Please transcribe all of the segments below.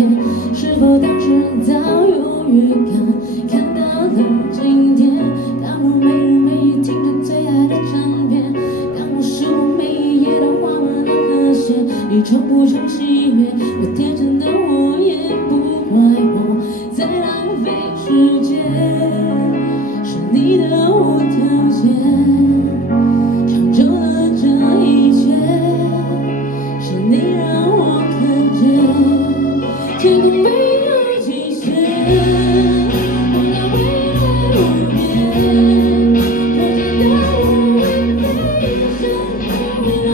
片，是否当时早有预感？看到了今天，当我每日每夜听着最爱的唱片，当我数过每一页的花纹和和弦，你从不曾熄灭我天真的火焰，不怪我在浪费时间，是你的无条件。长久的这一切，是你让我看见，天空没有极限，我要未来无边，我知道我会飞翔，我会浪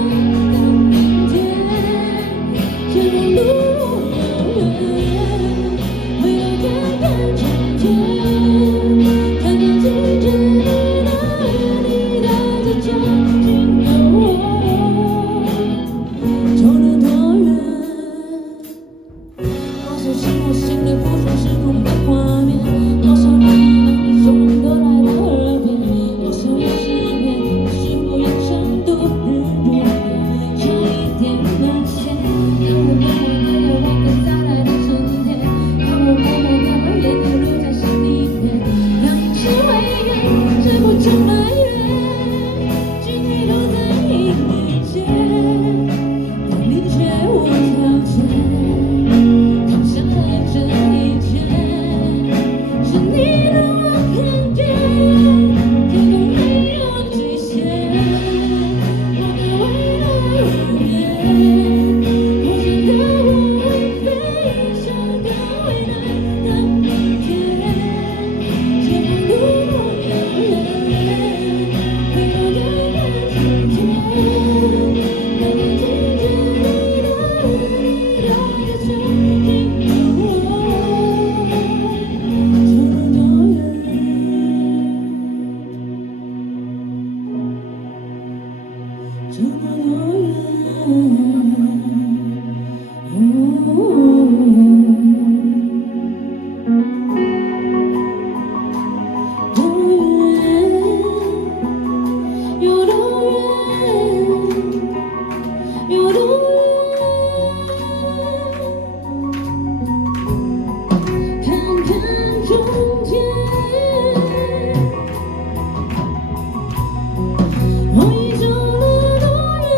到明天，这条路遥远，回到天边春天，看看季节里的雨，你带着将近的我，走了多远？多少次我心里浮现时空的画面，多少人当熟人都来到耳边，多少人失眠，我是否也想度日如年，差一点沦陷。当我默默地望着再来的春天，当我默默地把眼泪留在心里面，当是回忆止不住埋怨，经历都在你面前，要明确无条件。放下了这一切，是你让我看见，天空没有极限，我的未来无边，我知道我会飞翔到未来的明天，这条路遥远，回到远远春天，看看季节里的雨，你带着将近的我，走了多远？走了多远？多远？有多远？有多远？看看中间，我已走了多远？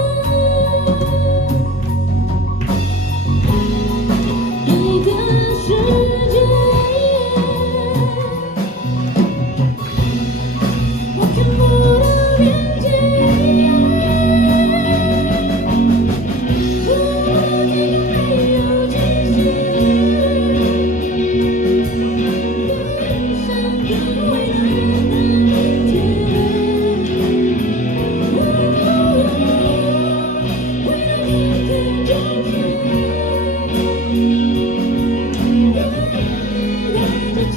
一个世界，我看不到边界，我的天空没有极限，飞翔到未来的明天，回到天边中间，带着将